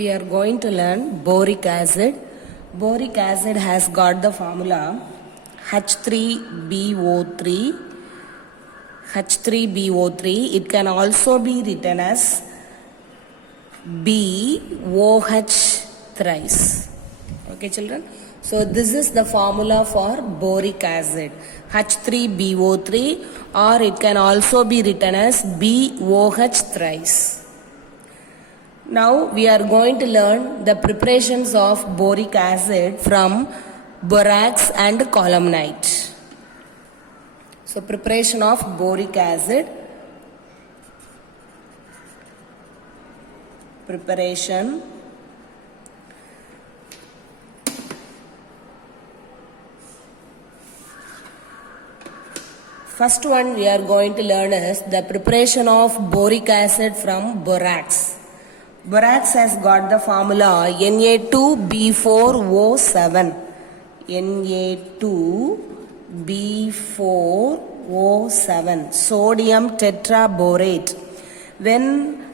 we are going to learn boric acid. Boric acid has got the formula H3BO3. H3BO3. It can also be written as BOH thrice. Okay, children. So this is the formula for boric acid, H3BO3, or it can also be written as BOH thrice. Now we are going to learn the preparations of boric acid from borax and columnite. So preparation of boric acid. Preparation. First one we are going to learn is the preparation of boric acid from borax. Borax has got the formula Na2B4O7. Na2B4O7. Sodium tetraborate. When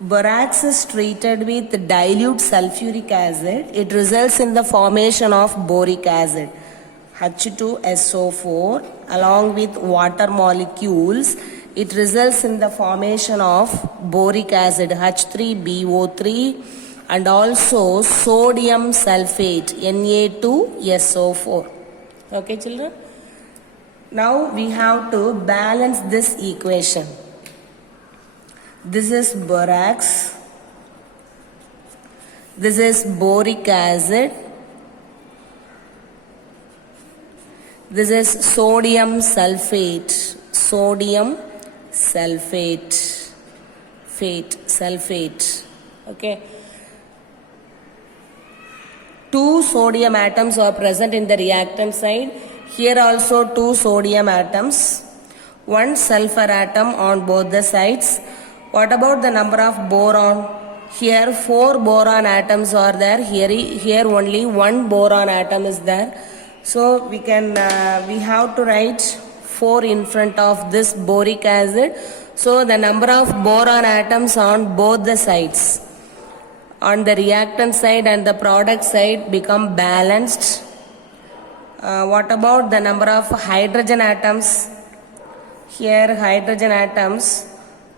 borax is treated with dilute sulfuric acid, it results in the formation of boric acid. H2SO4 along with water molecules, it results in the formation of boric acid H3BO3 and also sodium sulfate Na2SO4. Okay, children? Now we have to balance this equation. This is borax. This is boric acid. This is sodium sulfate. Sodium sulfate. Sulfate. Okay. 2 sodium atoms are present in the reactant side. Here also 2 sodium atoms. 1 sulfur atom on both the sides. What about the number of boron? Here 4 boron atoms are there. Here only 1 boron atom is there. So we have to write 4 in front of this boric acid. So the number of boron atoms on both the sides, on the reactant side and the product side, become balanced. What about the number of hydrogen atoms? Here hydrogen atoms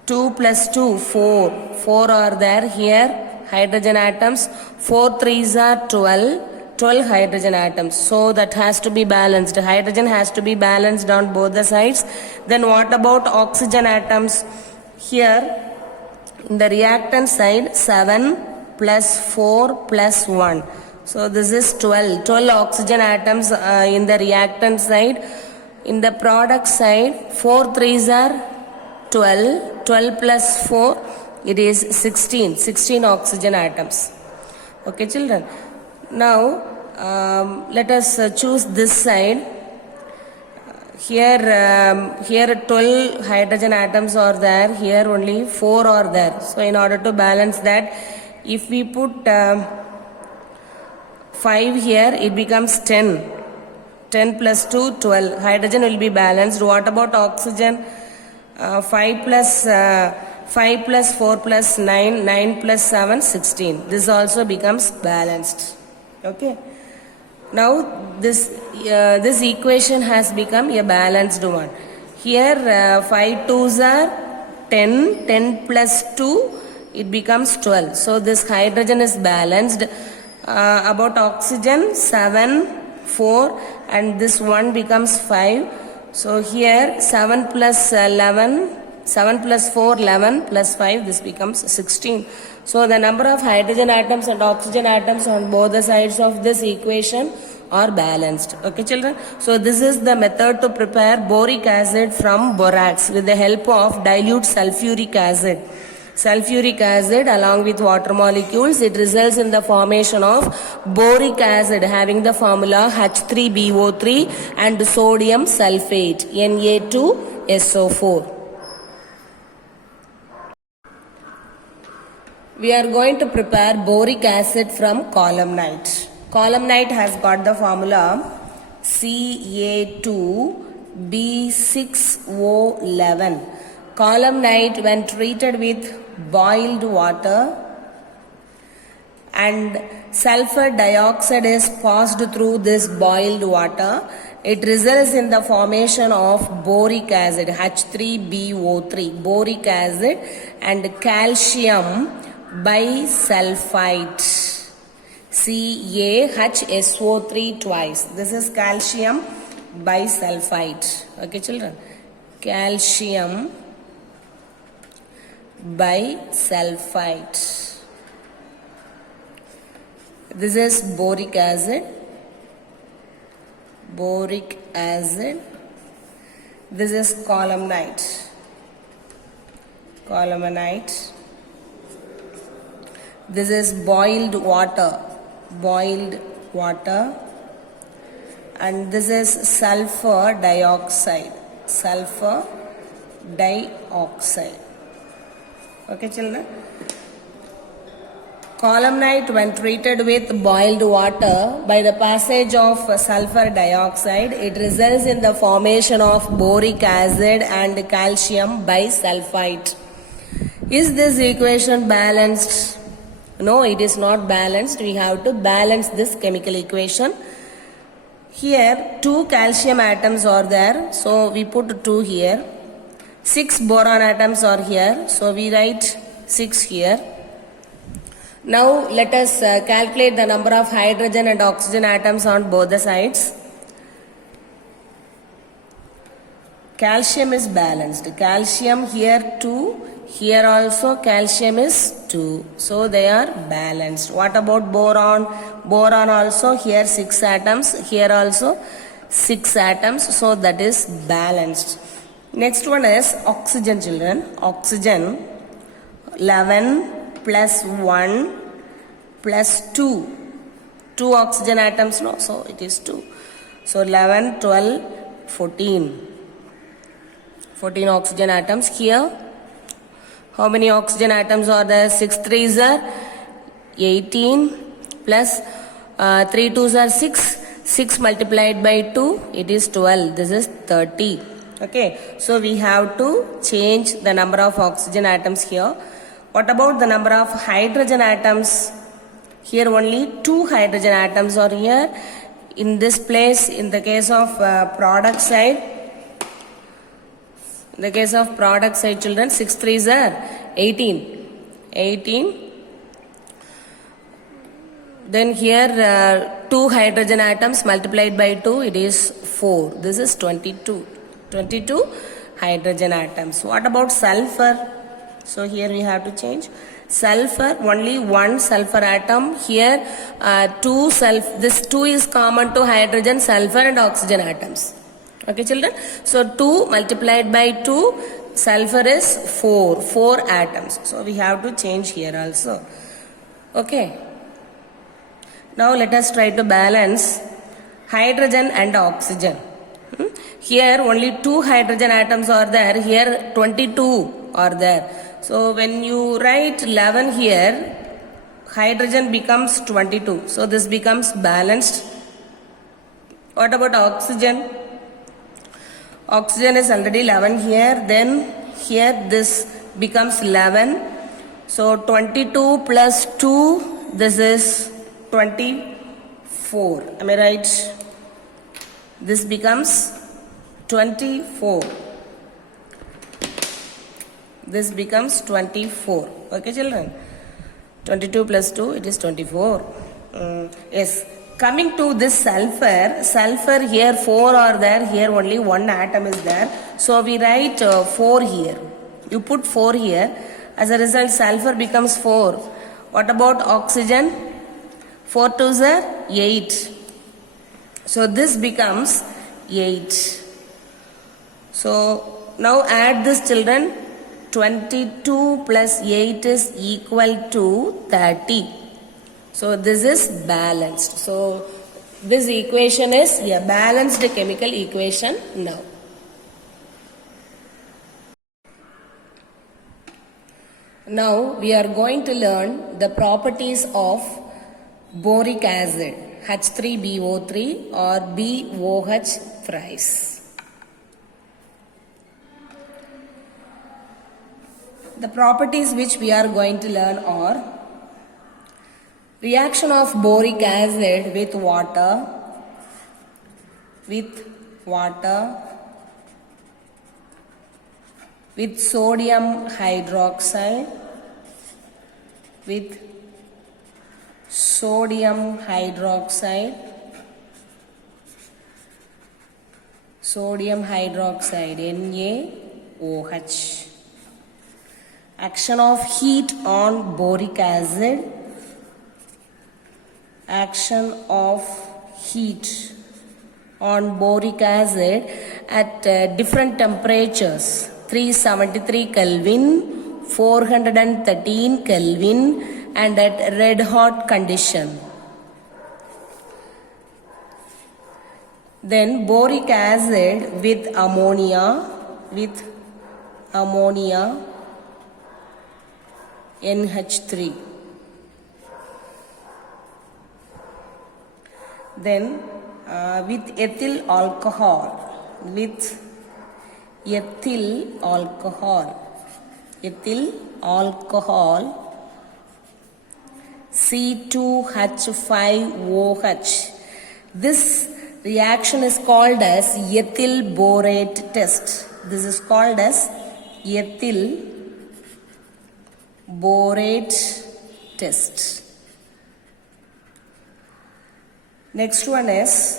2 plus 2, 4. 4 are there here, hydrogen atoms. 4 3s are 12. 12 hydrogen atoms. So that has to be balanced. Hydrogen has to be balanced on both the sides. Then what about oxygen atoms? Here in the reactant side 7 plus 4 plus 1. So this is 12. 12 oxygen atoms in the reactant side. In the product side 4 3s are 12. 12 plus 4, it is 16. 16 oxygen atoms. Okay, children. Now let us choose this side. Here 12 hydrogen atoms are there. Here only 4 are there. So in order to balance that, if we put 5 here, it becomes 10. 10 plus 2, 12. Hydrogen will be balanced. What about oxygen? 5 plus 4 plus 9. 9 plus 7, 16. This also becomes balanced. Okay. Now this equation has become a balanced one. Here 5 2s are 10. 10 plus 2, it becomes 12. So this hydrogen is balanced. About oxygen 7, 4, and this one becomes 5. So here 7 plus 11. 7 plus 4, 11 plus 5, this becomes 16. So the number of hydrogen atoms and oxygen atoms on both the sides of this equation are balanced. Okay, children? So this is the method to prepare boric acid from borax with the help of dilute sulfuric acid. Sulfuric acid along with water molecules, it results in the formation of boric acid having the formula H3BO3 and sodium sulfate Na2SO4. We are going to prepare boric acid from columnite. Columnite has got the formula Ca2B6O11. Columnite, when treated with boiled water, and sulfur dioxide is passed through this boiled water, it results in the formation of boric acid, H3BO3, boric acid, and calcium bisulfite, CaHSO3 twice. This is calcium bisulfite. Okay, children. Calcium bisulfite. This is boric acid. Boric acid. This is columnite. Columnite. This is boiled water. Boiled water. And this is sulfur dioxide. Sulfur dioxide. Okay, children. Columnite, when treated with boiled water, by the passage of sulfur dioxide, it results in the formation of boric acid and calcium bisulfite. Is this equation balanced? No, it is not balanced. We have to balance this chemical equation. Here, 2 calcium atoms are there, so we put 2 here. 6 boron atoms are here, so we write 6 here. Now let us calculate the number of hydrogen and oxygen atoms on both the sides. Calcium is balanced. Calcium here 2, here also calcium is 2. So they are balanced. What about boron? Boron also here 6 atoms, here also 6 atoms. So that is balanced. Next one is oxygen, children. Oxygen 11 plus 1 plus 2. 2 oxygen atoms, no? So it is 2. So 11, 12, 14. 14 oxygen atoms here. How many oxygen atoms are there? 6 3s are 18 plus 3 2s are 6. 6 multiplied by 2, it is 12. This is 30. Okay. So we have to change the number of oxygen atoms here. What about the number of hydrogen atoms? Here only 2 hydrogen atoms are here. In this place, in the case of product side, children, 6 3s are 18. 18. Then here 2 hydrogen atoms multiplied by 2, it is 4. This is 22. 22 hydrogen atoms. What about sulfur? So here we have to change. Sulfur, only 1 sulfur atom. Here 2 this 2 is common to hydrogen, sulfur and oxygen atoms. Okay, children. So 2 multiplied by 2, sulfur is 4 atoms. So we have to change here also. Okay. Now let us try to balance hydrogen and oxygen. Here only 2 hydrogen atoms are there. Here 22 are there. So when you write 11 here, hydrogen becomes 22. So this becomes balanced. What about oxygen? Oxygen is already 11 here. Then here this becomes 11. So 22 plus 2, this is 24. Am I right? This becomes 24. This becomes 24. Okay, children? 22 plus 2, it is 24. Yes. Coming to this sulfur here 4 are there. Here only 1 atom is there. So we write 4 here. You put 4 here. As a result, sulfur becomes 4. What about oxygen? 4 2s are 8. So this becomes 8. So now add this, children. 22 plus 8 is equal to 30. So this is balanced. So this equation is a balanced chemical equation now. Now we are going to learn the properties of boric acid, H3BO3 or BOH thrice. The properties which we are going to learn are: Reaction of boric acid with water, with sodium hydroxide, with sodium hydroxide, NaOH. Action of heat on boric acid, action of heat on boric acid at different temperatures, 373 Kelvin, 413 Kelvin, and at red hot condition. Then boric acid with ammonia, NH3. Then with ethyl alcohol, C2H5OH. This reaction is called as ethyl borate test. This is called as ethyl borate test. Next one is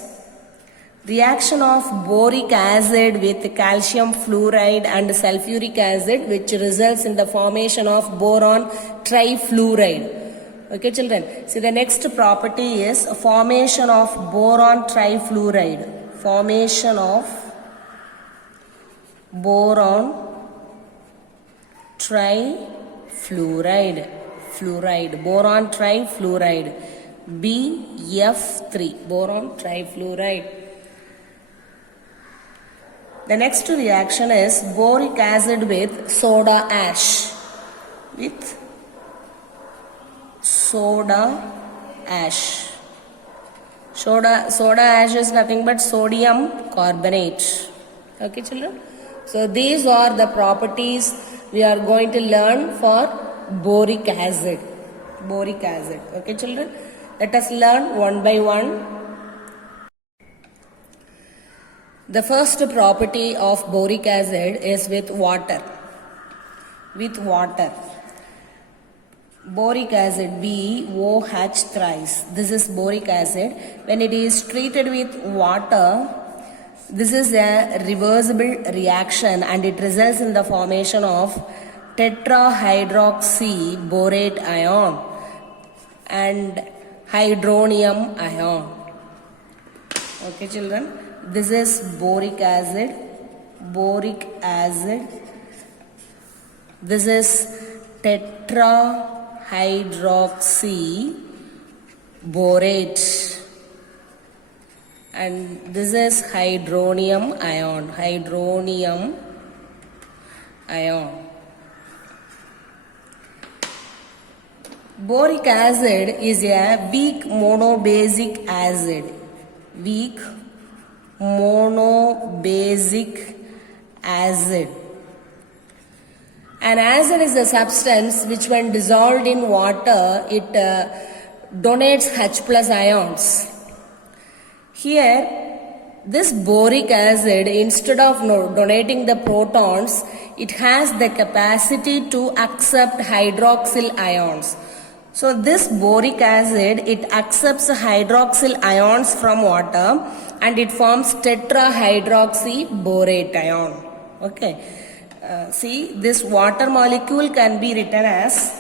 reaction of boric acid with calcium fluoride and sulfuric acid, which results in the formation of boron trifluoride. Okay, children. See, the next property is formation of boron trifluoride. Formation of boron trifluoride. Boron trifluoride. BF3. Boron trifluoride. The next reaction is boric acid with soda ash. Soda ash is nothing but sodium carbonate. Okay, children. So these are the properties we are going to learn for boric acid. Okay, children. Let us learn one by one. The first property of boric acid is with water. Boric acid, BOH thrice. This is boric acid. When it is treated with water, this is a reversible reaction and it results in the formation of tetrahydroxy borate ion and hydronium ion. Okay, children. This is boric acid. This is tetrahydroxy borate and this is hydronium ion. Boric acid is a weak monobasic acid. An acid is a substance which when dissolved in water, it donates H plus ions. Here, this boric acid, instead of donating the protons, it has the capacity to accept hydroxyl ions. So this boric acid, it accepts hydroxyl ions from water and it forms tetrahydroxy borate ion. Okay. See, this water molecule can be written as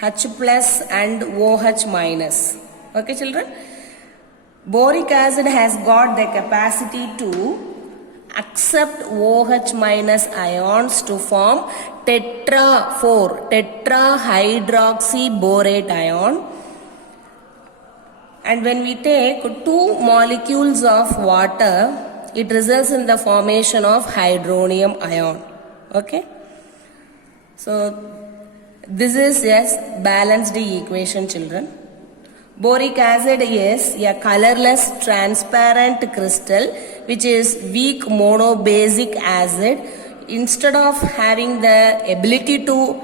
H plus and OH minus. Okay, children? Boric acid has got the capacity to accept OH minus ions to form tetrahydroxy borate ion. And when we take two molecules of water, it results in the formation of hydronium ion. Okay. So this is balanced equation, children. Boric acid is a colorless transparent crystal which is weak monobasic acid. Instead of having the ability to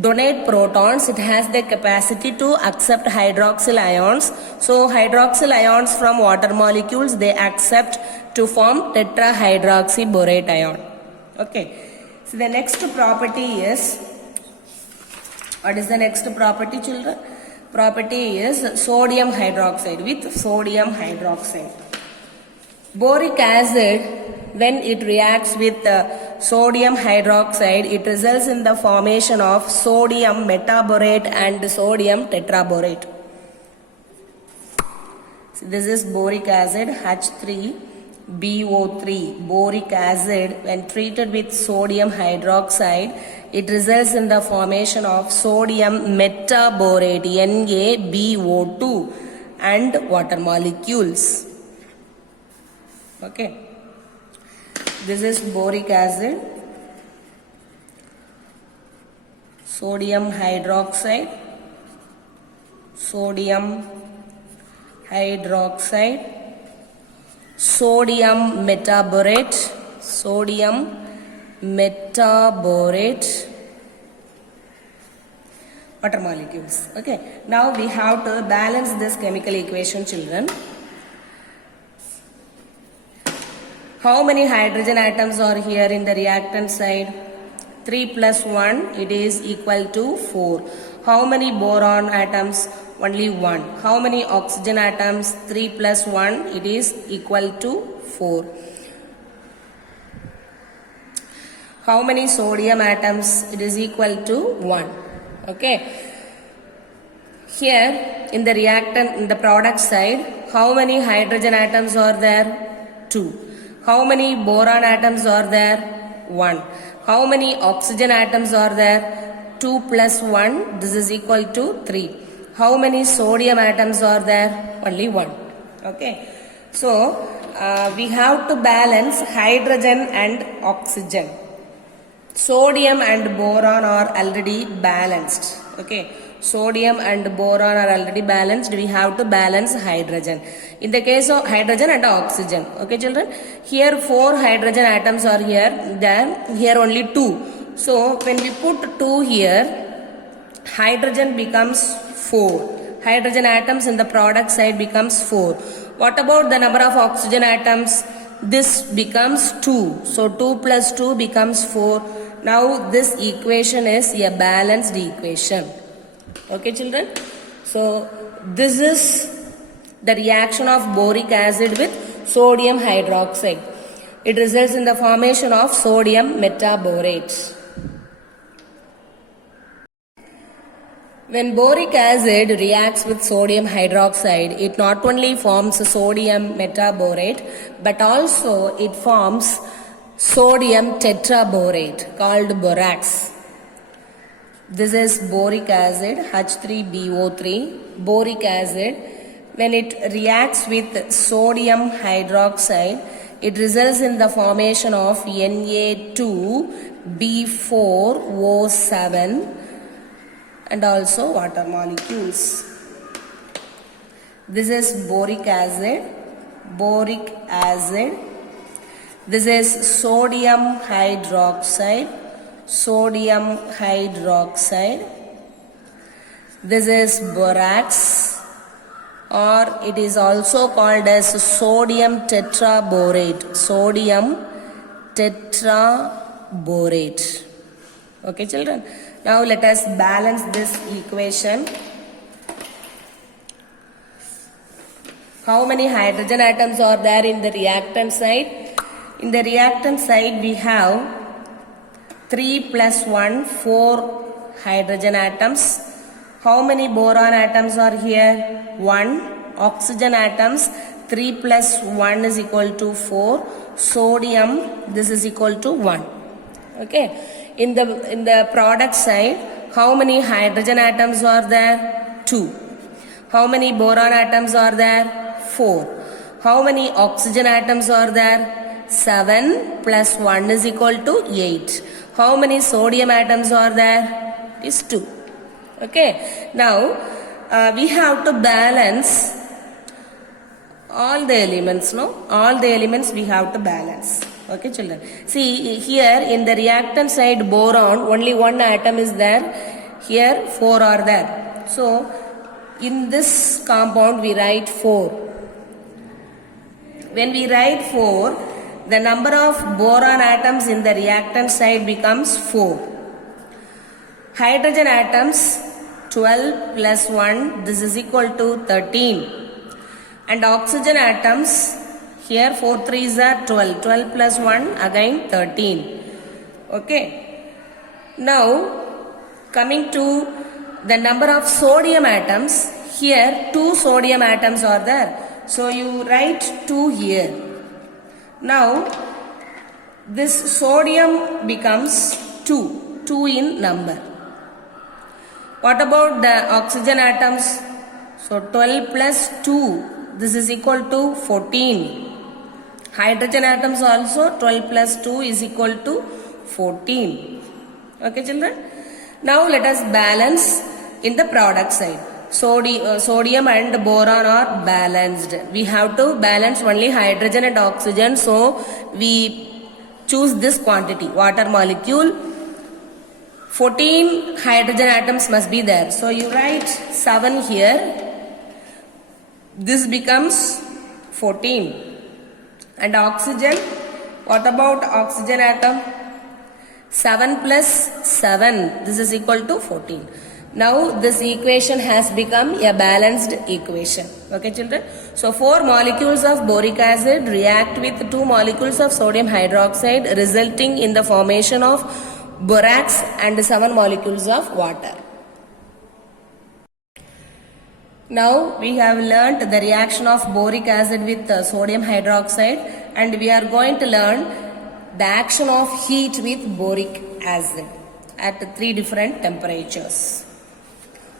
donate protons, it has the capacity to accept hydroxyl ions. So hydroxyl ions from water molecules, they accept to form tetrahydroxyborate ion. Okay. So the next property is, what is the next property, children? Property is sodium hydroxide with sodium hydroxide. Boric acid, when it reacts with sodium hydroxide, it results in the formation of sodium metaborate and sodium tetraborate. So this is boric acid, H3BO3. Boric acid, when treated with sodium hydroxide, it results in the formation of sodium metaborate, NaBO2, and water molecules. Okay. This is boric acid, sodium hydroxide, sodium hydroxide, sodium metaborate, sodium metaborate, water molecules. Okay. Now we have to balance this chemical equation, children. How many hydrogen atoms are here in the reactant side? 3 plus 1, it is equal to 4. How many boron atoms? Only 1. How many oxygen atoms? 3 plus 1, it is equal to 4. How many sodium atoms? It is equal to 1. Okay. Here in the reactant, in the product side, how many hydrogen atoms are there? 2. How many boron atoms are there? 1. How many oxygen atoms are there? 2 plus 1, this is equal to 3. How many sodium atoms are there? Only 1. Okay. So, we have to balance hydrogen and oxygen. Sodium and boron are already balanced. Okay. Sodium and boron are already balanced. We have to balance hydrogen. In the case of hydrogen and oxygen. Okay, children. Here 4 hydrogen atoms are here. Here only 2. So when we put 2 here, hydrogen becomes 4. Hydrogen atoms in the product side becomes 4. What about the number of oxygen atoms? This becomes 2. So 2 plus 2 becomes 4. Now this equation is a balanced equation. Okay, children. So this is the reaction of boric acid with sodium hydroxide. It results in the formation of sodium metaborate. When boric acid reacts with sodium hydroxide, it not only forms sodium metaborate, but also it forms sodium tetraborate called borax. This is boric acid, H3BO3. Boric acid, when it reacts with sodium hydroxide, it results in the formation of Na2B4O7 and also water molecules. This is boric acid. Boric acid. This is sodium hydroxide. Sodium hydroxide. This is borax, or it is also called as sodium tetraborate. Sodium tetraborate. Okay, children. Now let us balance this equation. How many hydrogen atoms are there in the reactant side? In the reactant side we have 3 plus 1, 4 hydrogen atoms. How many boron atoms are here? 1. Oxygen atoms, 3 plus 1 is equal to 4. Sodium, this is equal to 1. Okay. In the product side, how many hydrogen atoms are there? 2. How many boron atoms are there? 4. How many oxygen atoms are there? 7 plus 1 is equal to 8. How many sodium atoms are there? It is 2. Okay. Now, we have to balance all the elements, no? All the elements we have to balance. Okay, children. See, here in the reactant side boron, only one atom is there. Here 4 are there. So in this compound we write 4. When we write 4, the number of boron atoms in the reactant side becomes 4. Hydrogen atoms 12 plus 1, this is equal to 13. And oxygen atoms, here 4 3s are 12. 12 plus 1, again 13. Okay. Now, coming to the number of sodium atoms, here 2 sodium atoms are there. So you write 2 here. Now, this sodium becomes 2. 2 in number. What about the oxygen atoms? So 12 plus 2, this is equal to 14. Hydrogen atoms also 12 plus 2 is equal to 14. Okay children? Now let us balance in the product side. Sodium and boron are balanced. We have to balance only hydrogen and oxygen. So we choose this quantity, water molecule. 14 hydrogen atoms must be there. So you write 7 here. This becomes 14. And oxygen, what about oxygen atom? 7 plus 7, this is equal to 14. Now this equation has become a balanced equation. Okay children? So 4 molecules of boric acid react with 2 molecules of sodium hydroxide, resulting in the formation of borax and 7 molecules of water. Now we have learnt the reaction of boric acid with sodium hydroxide, and we are going to learn the action of heat with boric acid at 3 different temperatures.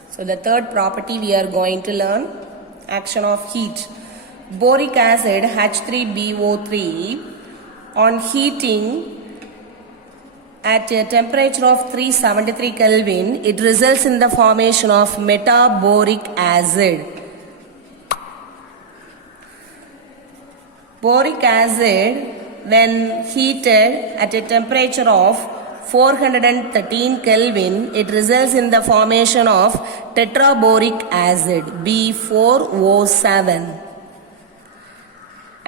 So the third property we are going to learn, action of heat. Boric acid H3BO3 on heating at a temperature of 373 Kelvin, it results in the formation of metaboric acid. Boric acid, when heated at a temperature of 413 Kelvin, it results in the formation of tetraboric acid, B4O7.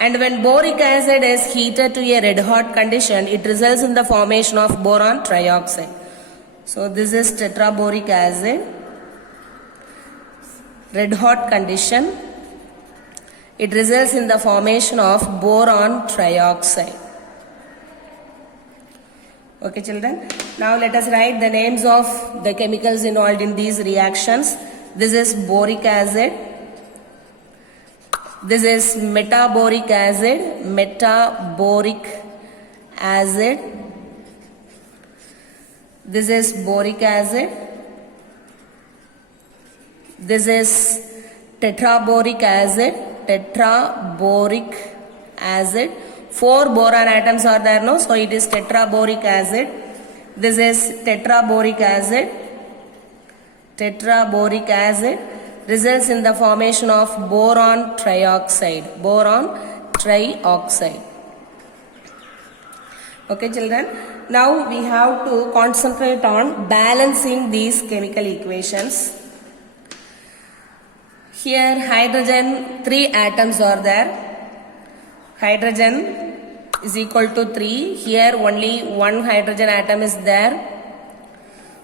And when boric acid is heated to a red hot condition, it results in the formation of boron trioxide. So this is tetraboric acid, red hot condition. It results in the formation of boron trioxide. Okay children, now let us write the names of the chemicals involved in these reactions. This is boric acid. This is metaboric acid, This is boric acid. This is tetraboric acid, 4 boron atoms are there, no? So it is tetraboric acid. This is tetraboric acid. Results in the formation of boron trioxide. Okay children, now we have to concentrate on balancing these chemical equations. Here hydrogen, 3 atoms are there. Hydrogen is equal to 3. Here only 1 hydrogen atom is there.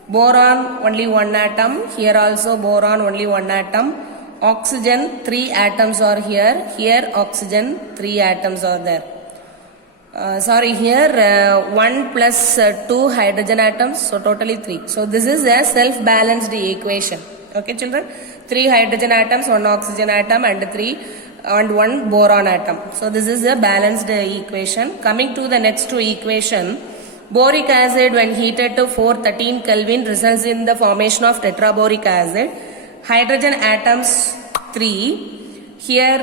Boron, only 1 atom. Here also boron, only 1 atom. Oxygen, 3 atoms are here. Here oxygen, 3 atoms are there. Here 1 plus 2 hydrogen atoms, so totally 3. So this is a self-balanced equation. Okay children? 3 hydrogen atoms, 1 oxygen atom and 1 boron atom. So this is a balanced equation. Coming to the next equation, boric acid when heated to 413 Kelvin results in the formation of tetraboric acid. Hydrogen atoms 3. Here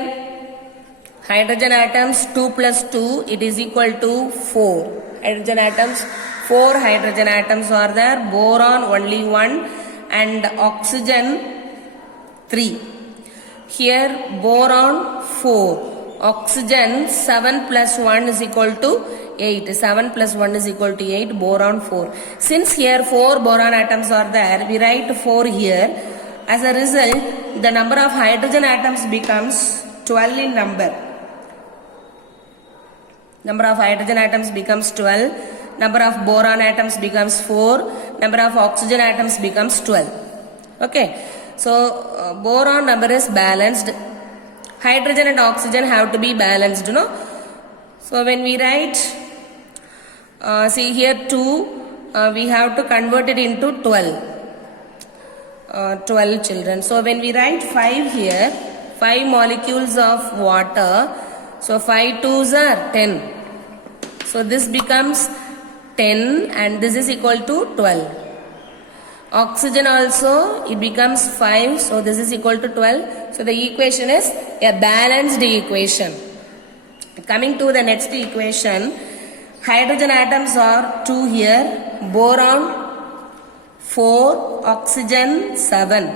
hydrogen atoms 2 plus 2, it is equal to 4. Hydrogen atoms, 4 hydrogen atoms are there. Boron only 1 and oxygen 3. Here boron 4, Oxygen 7 plus 1 is equal to 8. 7 plus 1 is equal to 8. Boron 4. Since here 4 boron atoms are there, we write 4 here. As a result, the number of hydrogen atoms becomes 12 in number. Number of hydrogen atoms becomes 12. Number of boron atoms becomes 4. Number of oxygen atoms becomes 12. Okay. So, boron number is balanced. Hydrogen and oxygen have to be balanced, no? So, when we write, see here 2, we have to convert it into 12. 12 children. So, when we write 5 here, 5 molecules of water. So, 5 2s are 10. So, this becomes 10 and this is equal to 12. Oxygen also, it becomes 5. So, this is equal to 12. So, the equation is a balanced equation. Coming to the next equation, hydrogen atoms are 2 here, boron 4, oxygen 7.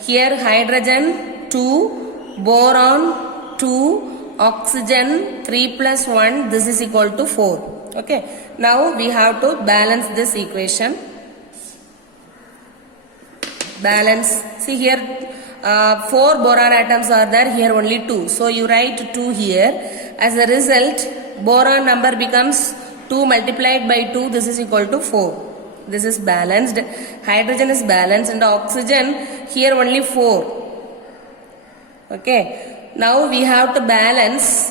Here hydrogen 2, boron 2, oxygen 3 plus 1, this is equal to 4. Okay. Now we have to balance this equation. Balance. See here 4 boron atoms are there, here only 2. So you write 2 here. As a result, boron number becomes 2 multiplied by 2, this is equal to 4. This is balanced. Hydrogen is balanced and oxygen here only 4. Okay. Now we have to balance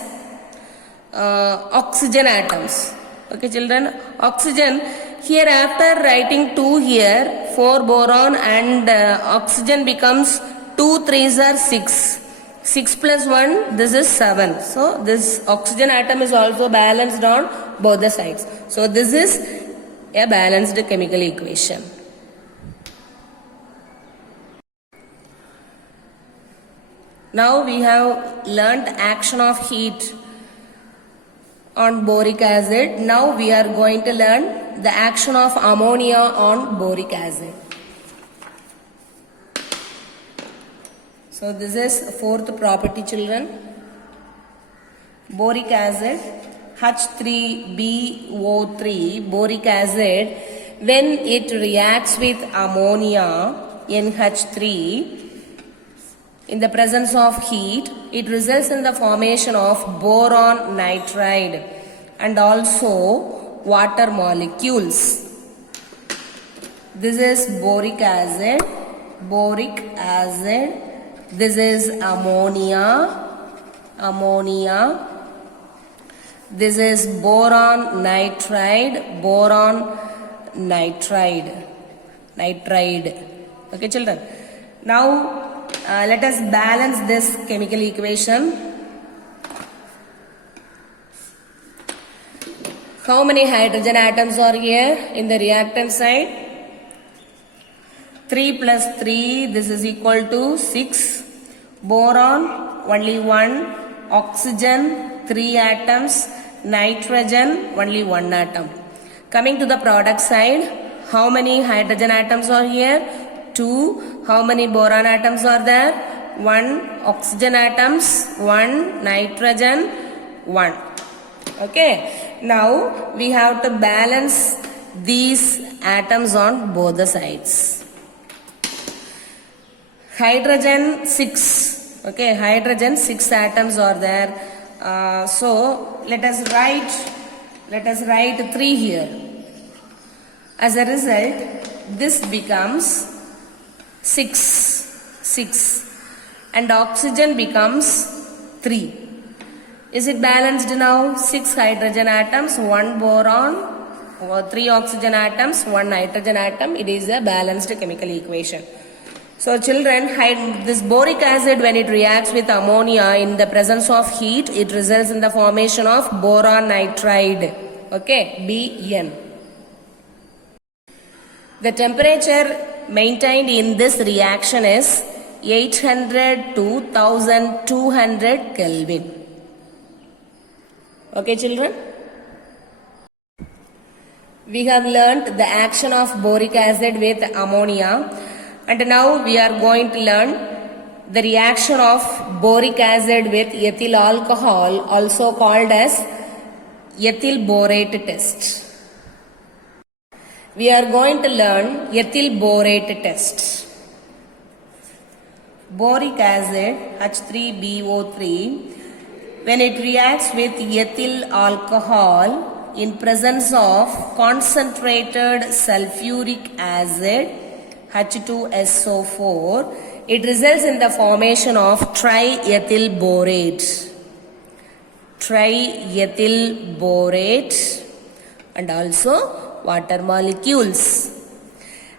oxygen atoms. Okay children. Oxygen here after writing 2 here, 4 boron and oxygen becomes 2 3s are 6. 6 plus 1, this is 7. So this oxygen atom is also balanced on both the sides. So this is a balanced chemical equation. Now we have learnt action of heat on boric acid. Now we are going to learn the action of ammonia on boric acid. So this is fourth property children. Boric acid H3BO3, boric acid, when it reacts with ammonia NH3 in the presence of heat, it results in the formation of boron nitride and also water molecules. This is boric acid, this is ammonia. This is boron nitride. Okay children. Now let us balance this chemical equation. How many hydrogen atoms are here in the reactant side? 3 plus 3, this is equal to 6. Boron only 1. Oxygen 3 atoms. Nitrogen only 1 atom. Coming to the product side, how many hydrogen atoms are here? 2. How many boron atoms are there? 1. Oxygen atoms 1. Nitrogen 1. Okay. Now we have to balance these atoms on both the sides. Hydrogen 6. Okay, hydrogen 6 atoms are there. So let us write 3 here. As a result, this becomes 6 and oxygen becomes 3. Is it balanced now? 6 hydrogen atoms, 1 boron, 3 oxygen atoms, 1 nitrogen atom. It is a balanced chemical equation. So children, this boric acid, when it reacts with ammonia in the presence of heat, it results in the formation of boron nitride. Okay, Bn. The temperature maintained in this reaction is 800 to 1200 Kelvin. Okay children. We have learnt the action of boric acid with ammonia. And now we are going to learn the reaction of boric acid with ethyl alcohol, also called as ethyl borate test. We are going to learn ethyl borate test. Boric acid H3BO3, when it reacts with ethyl alcohol in presence of concentrated sulfuric acid H2SO4, it results in the formation of triethyl borate. Triethyl borate and also water molecules.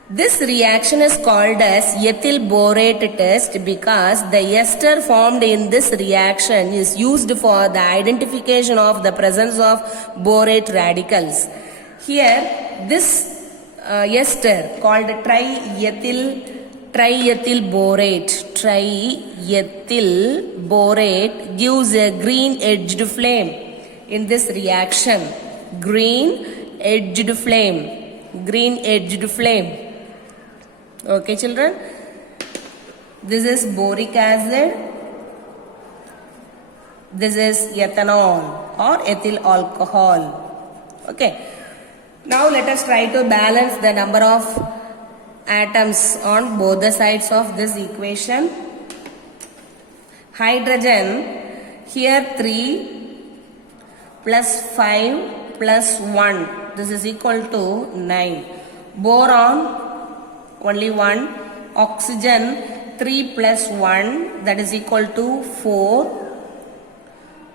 This reaction is called as ethyl borate test because the ester formed in this reaction is used for the identification of the presence of borate radicals. Here, this ester called triethyl borate gives a green edged flame in this reaction. Green edged flame. Okay, children. This is boric acid. This is ethanol or ethyl alcohol. Okay. Now let us try to balance the number of atoms on both the sides of this equation. Hydrogen, here 3 plus 5 plus 1. This is equal to 9. Boron, only 1. Oxygen, 3 plus 1, that is equal to 4.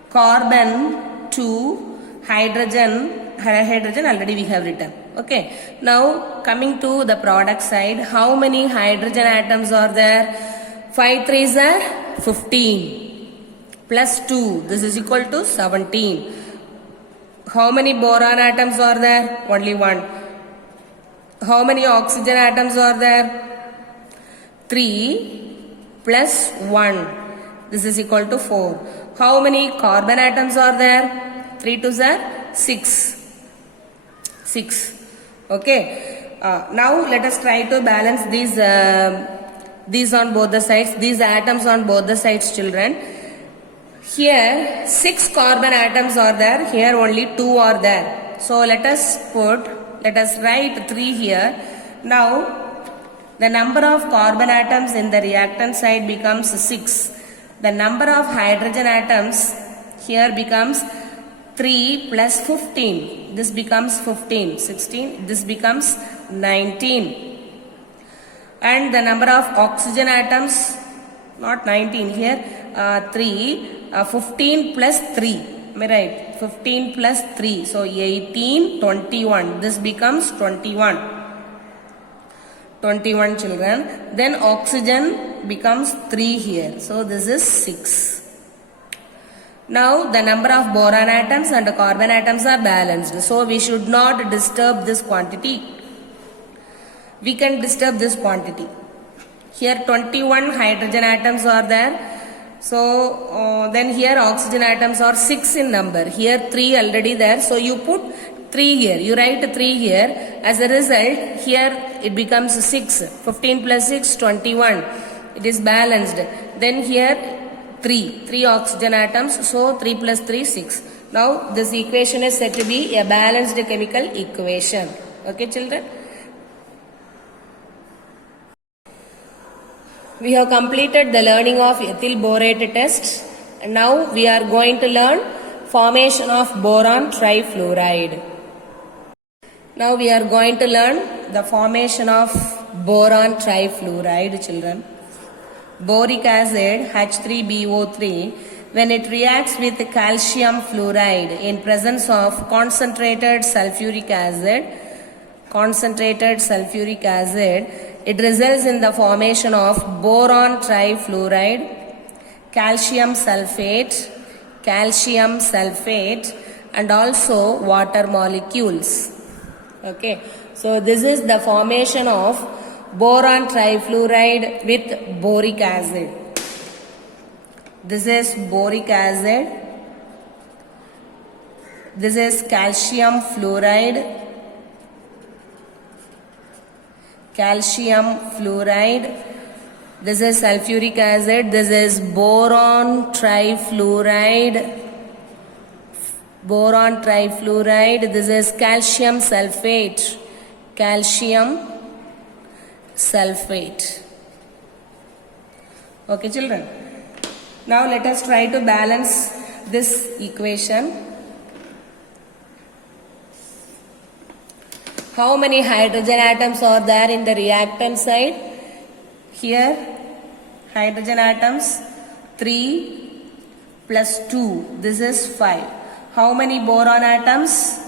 Carbon, 2. Hydrogen already we have written. Okay. Now coming to the product side, how many hydrogen atoms are there? 5 3s are 15 plus 2, this is equal to 17. How many boron atoms are there? Only 1. How many oxygen atoms are there? 3 plus 1, this is equal to 4. How many carbon atoms are there? 3 2s are 6. Okay. Now let us try to balance these on both the sides, these atoms on both the sides, children. Here 6 carbon atoms are there, here only 2 are there. So let us write 3 here. Now the number of carbon atoms in the reactant side becomes 6. The number of hydrogen atoms here becomes 3 plus 15. This becomes 15. 16. This becomes 19. And the number of oxygen atoms, not 19 here, 3. 15 plus 3. Am I right? 15 plus 3. So 18, 21. This becomes 21. 21, children. Then oxygen becomes 3 here. So this is 6. Now the number of boron atoms and carbon atoms are balanced. So we should not disturb this quantity. We can disturb this quantity. Here 21 hydrogen atoms are there. So then here oxygen atoms are 6 in number. Here 3 already there. So you put 3 here. You write 3 here. As a result, here it becomes 6. 15 plus 6, 21. It is balanced. Then here 3 oxygen atoms. So 3 plus 3, 6. Now this equation is said to be a balanced chemical equation. Okay, children? We have completed the learning of ethyl borate test. And now we are going to learn formation of boron trifluoride. Now we are going to learn the formation of boron trifluoride, children. Boric acid H3BO3, when it reacts with calcium fluoride in presence of concentrated sulfuric acid, it results in the formation of boron trifluoride, calcium sulfate, and also water molecules. Okay, so this is the formation of boron trifluoride with boric acid. This is boric acid. This is calcium fluoride. This is sulfuric acid. This is boron trifluoride. Boron trifluoride. This is calcium sulfate. Calcium sulfate. Okay, children. Now let us try to balance this equation. How many hydrogen atoms are there in the reactant side? Here, hydrogen atoms 3 plus 2. This is 5. How many boron atoms?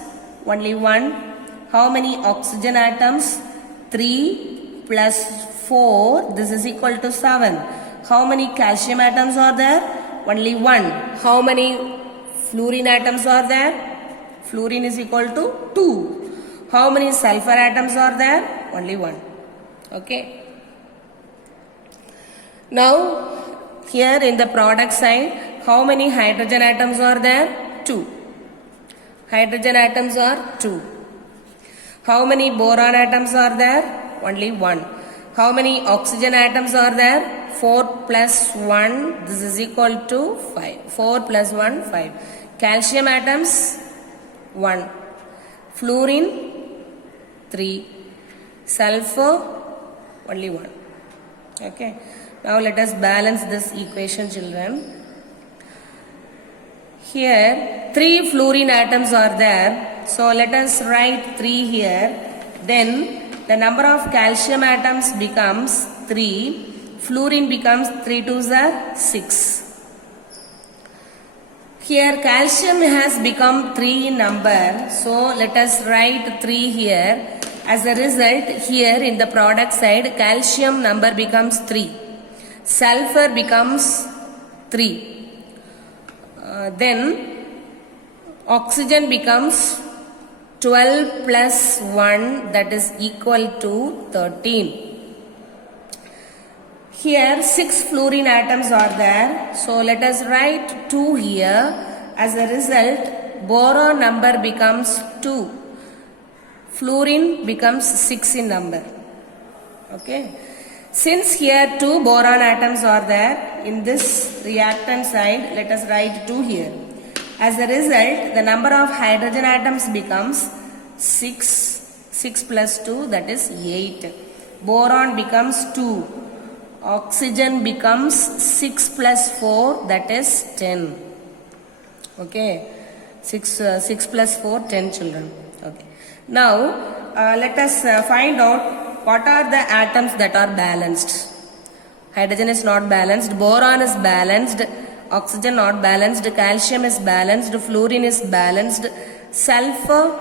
Only 1. How many oxygen atoms? 3 plus 4. This is equal to 7. How many calcium atoms are there? Only 1. How many fluorine atoms are there? Fluorine is equal to 2. How many sulfur atoms are there? Only 1. Okay. Now, here in the product side, how many hydrogen atoms are there? 2. Hydrogen atoms are 2. How many boron atoms are there? Only 1. How many oxygen atoms are there? 4 plus 1, this is equal to 5. 4 plus 1, 5. Calcium atoms, 1. Fluorine, 3. Sulfur, only 1. Okay. Now let us balance this equation, children. Here, 3 fluorine atoms are there. So let us write 3 here. Then the number of calcium atoms becomes 3. Fluorine becomes 3 2s are 6. Here calcium has become 3 in number. So let us write 3 here. As a result, here in the product side, calcium number becomes 3. Sulfur becomes 3. Then oxygen becomes 12 plus 1, that is equal to 13. Here 6 fluorine atoms are there. So let us write 2 here. As a result, boron number becomes 2. Fluorine becomes 6 in number. Okay. Since here 2 boron atoms are there, in this reactant side, let us write 2 here. As a result, the number of hydrogen atoms becomes 6. 6 plus 2, that is 8. Boron becomes 2. Oxygen becomes 6 plus 4, that is 10. Okay. 6 plus 4, 10 children. Okay. Now, let us find out what are the atoms that are balanced. Hydrogen is not balanced. Boron is balanced. Oxygen not balanced. Calcium is balanced. Fluorine is balanced. Sulfur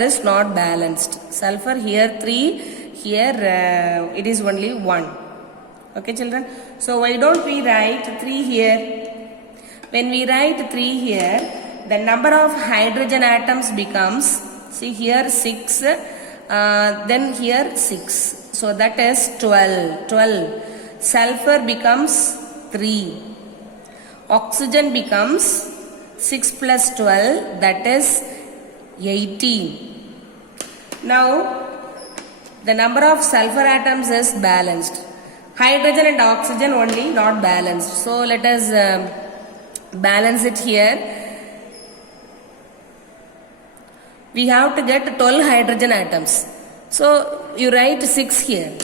is not balanced. Sulfur here 3. Here it is only 1. Okay, children. So why don't we write 3 here? When we write 3 here, the number of hydrogen atoms becomes, see here 6, then here 6. So that is 12. Sulfur becomes 3. Oxygen becomes 6 plus 12, that is 18. Now, the number of sulfur atoms is balanced. Hydrogen and oxygen only not balanced. So let us balance it here. We have to get 12 hydrogen atoms. So you write 6 here.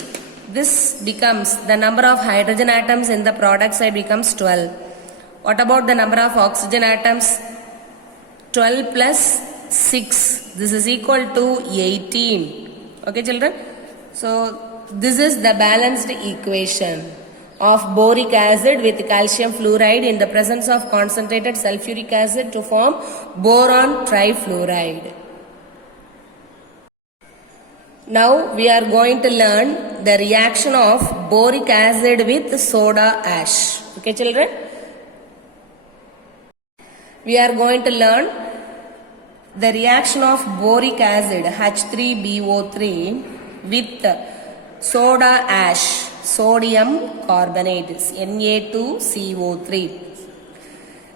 This becomes, the number of hydrogen atoms in the product side becomes 12. What about the number of oxygen atoms? 12 plus 6. This is equal to 18. Okay, children? So this is the balanced equation of boric acid with calcium fluoride in the presence of concentrated sulfuric acid to form boron trifluoride. Now we are going to learn the reaction of boric acid with soda ash. Okay, children? We are going to learn the reaction of boric acid H3BO3 with soda ash, sodium carbonate, Na2CO3.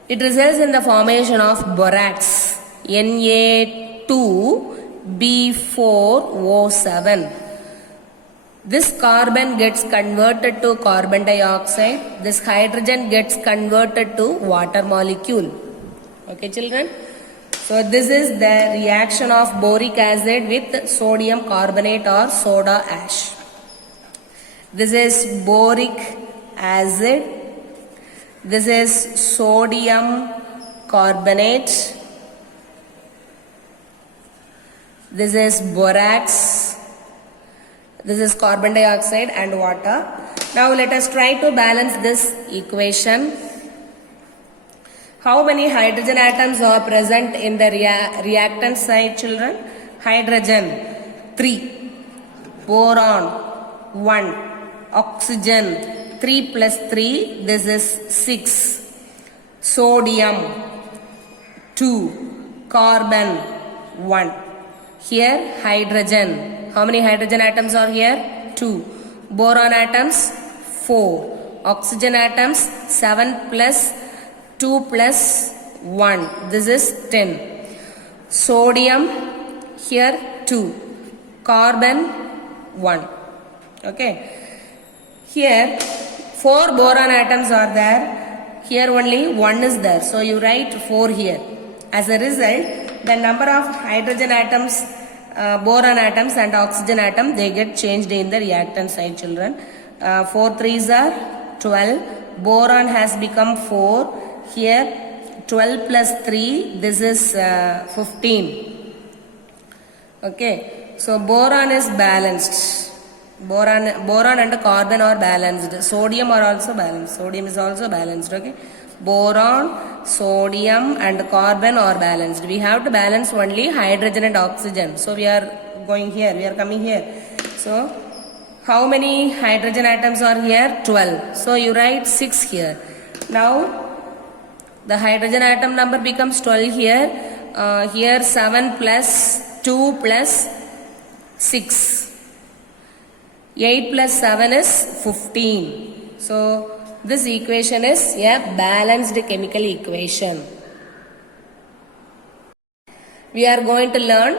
It results in the formation of borax, Na2B4O7. This carbon gets converted to carbon dioxide. This hydrogen gets converted to water molecule. Okay, children. So this is the reaction of boric acid with sodium carbonate or soda ash. This is boric acid. This is sodium carbonate. This is borax. This is carbon dioxide and water. Now let us try to balance this equation. How many hydrogen atoms are present in the reactant side, children? Hydrogen 3, boron 1, oxygen 3 plus 3, this is 6, sodium 2, carbon 1. Here hydrogen. How many hydrogen atoms are here? 2. Boron atoms 4. Oxygen atoms 7 plus 2 plus 1. This is 10. Sodium here 2. Carbon 1. Okay. Here 4 boron atoms are there. Here only 1 is there. So you write 4 here. As a result, the number of hydrogen atoms, boron atoms and oxygen atom, they get changed in the reactant side, children. 4 3s are 12. Boron has become 4. Here 12 plus 3, this is 15. Okay. So boron is balanced. Boron and carbon are balanced. Sodium are also balanced. Sodium is also balanced. Okay. Boron, sodium and carbon are balanced. We have to balance only hydrogen and oxygen. So we are going here. We are coming here. So how many hydrogen atoms are here? 12. So you write 6 here. Now the hydrogen atom number becomes 12 here. Here 7 plus 2 plus 6. 8 plus 7 is 15. So this equation is a balanced chemical equation. We are going to learn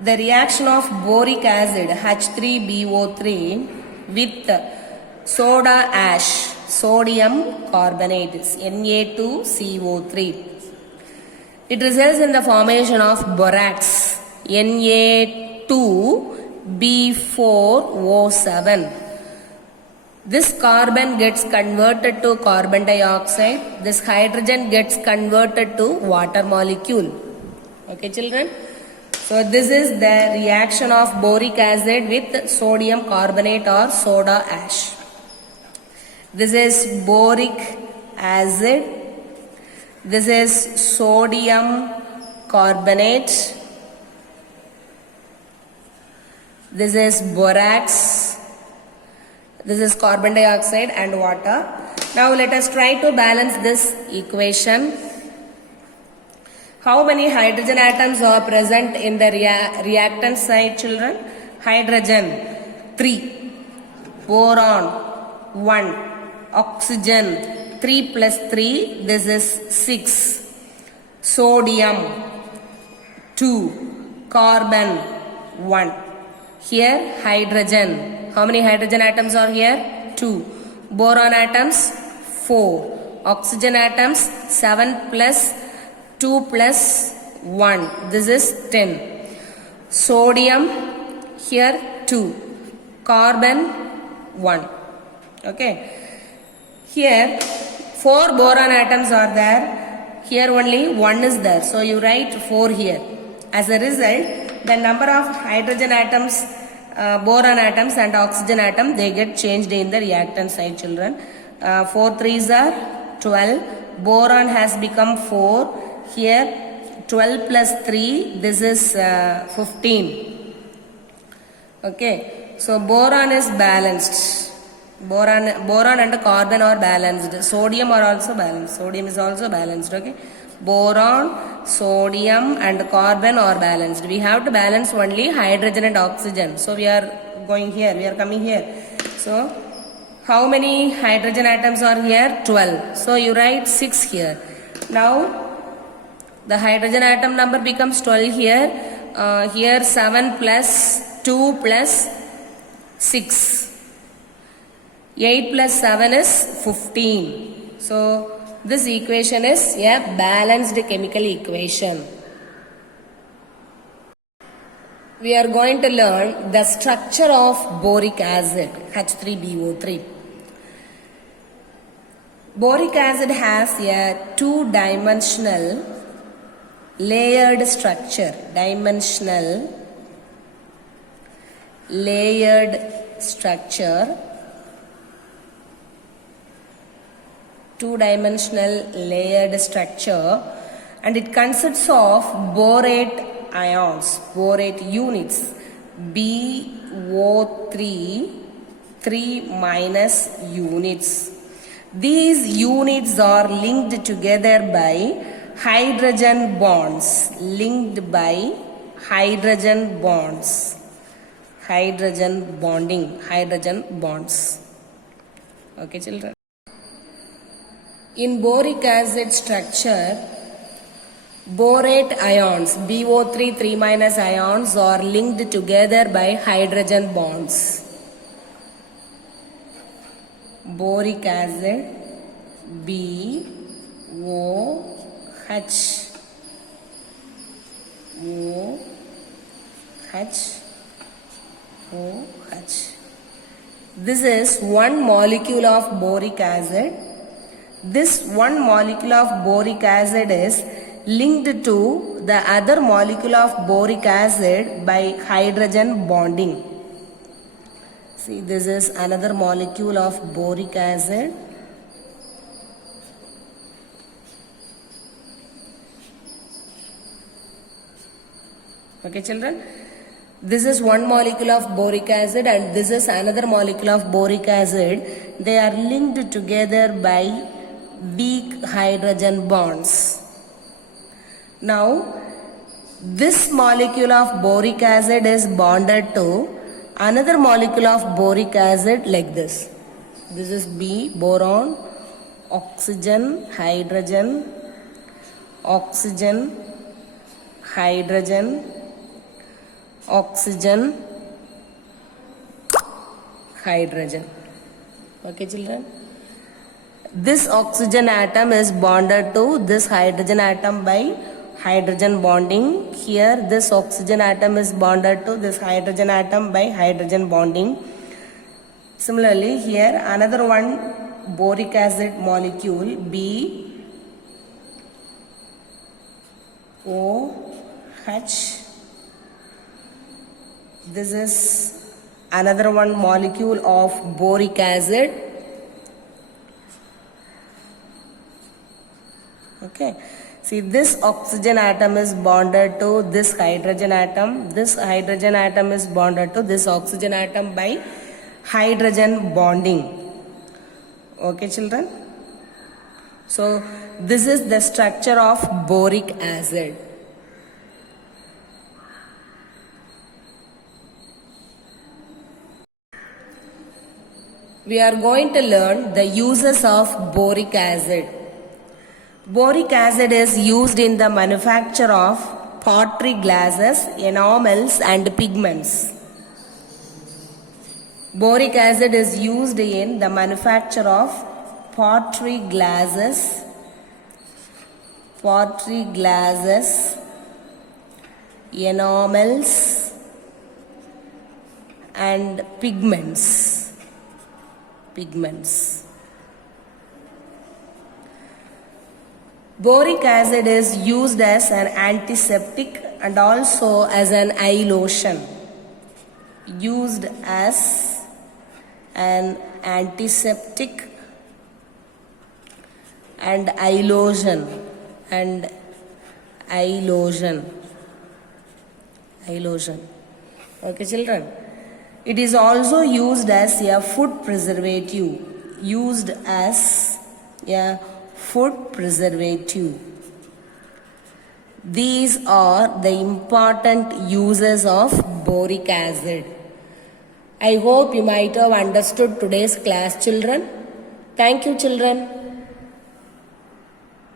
the reaction of boric acid H3BO3 with soda ash, sodium carbonate Na2CO3. It results in the formation of borax Na2B4O7. This carbon gets converted to carbon dioxide. This hydrogen gets converted to water molecule. Okay, children. So this is the reaction of boric acid with sodium carbonate or soda ash. This is boric acid. This is sodium carbonate. This is borax. This is carbon dioxide and water. Now let us try to balance this equation. How many hydrogen atoms are present in the reactant side, children? Hydrogen 3, boron 1, oxygen 3 plus 3, this is 6, sodium 2, carbon 1. Here hydrogen. How many hydrogen atoms are here? 2. Boron atoms 4. Oxygen atoms 7 plus 2 plus 1. This is 10. Sodium here 2. Carbon 1. Okay. Here 4 boron atoms are there. Here only 1 is there. So you write 4 here. As a result, the number of hydrogen atoms, boron atoms and oxygen atom, they get changed in the reactant side, children. 4 3s are 12. Boron has become 4. Here 12 plus 3, this is 15. Okay. So boron is balanced. Boron and carbon are balanced. Sodium are also balanced. Sodium is also balanced. Okay. Boron, sodium and carbon are balanced. We have to balance only hydrogen and oxygen. So we are going here. We are coming here. So how many hydrogen atoms are here? 12. So you write 6 here. Now the hydrogen atom number becomes 12 here. Here 7 plus 2 plus 6. 8 plus 7 is 15. So this equation is a balanced chemical equation. We are going to learn the structure of boric acid, H3BO3. Boric acid has a two-dimensional layered structure. Two-dimensional layered structure, and it consists of borate ions, borate units, BO3, 3 minus units. These units are linked together by hydrogen bonds, hydrogen bonds. Okay, children. In boric acid structure, borate ions, BO3, 3 minus ions are linked together by hydrogen bonds. Boric acid, BOH. This is one molecule of boric acid. This one molecule of boric acid is linked to the other molecule of boric acid by hydrogen bonding. See, this is another molecule of boric acid. Okay, children. This is one molecule of boric acid and this is another molecule of boric acid. They are linked together by weak hydrogen bonds. Now, this molecule of boric acid is bonded to another molecule of boric acid like this. This is B, boron, oxygen, hydrogen, oxygen, hydrogen, oxygen, hydrogen. Okay, children? This oxygen atom is bonded to this hydrogen atom by hydrogen bonding. Here this oxygen atom is bonded to this hydrogen atom by hydrogen bonding. Similarly, here another one boric acid molecule BOH. This is another one molecule of boric acid. Okay. See, this oxygen atom is bonded to this hydrogen atom. This hydrogen atom is bonded to this oxygen atom by hydrogen bonding. Okay, children? So, this is the structure of boric acid. We are going to learn the uses of boric acid. Boric acid is used in the manufacture of pottery glasses, enamels and pigments. Boric acid is used in the manufacture of pottery glasses, enamels and pigments. Boric acid is used as an antiseptic and also as an eye lotion. Used as an antiseptic and eye lotion. Okay, children. It is also used as a food preservative. These are the important uses of boric acid. I hope you might have understood today's class, children. Thank you, children.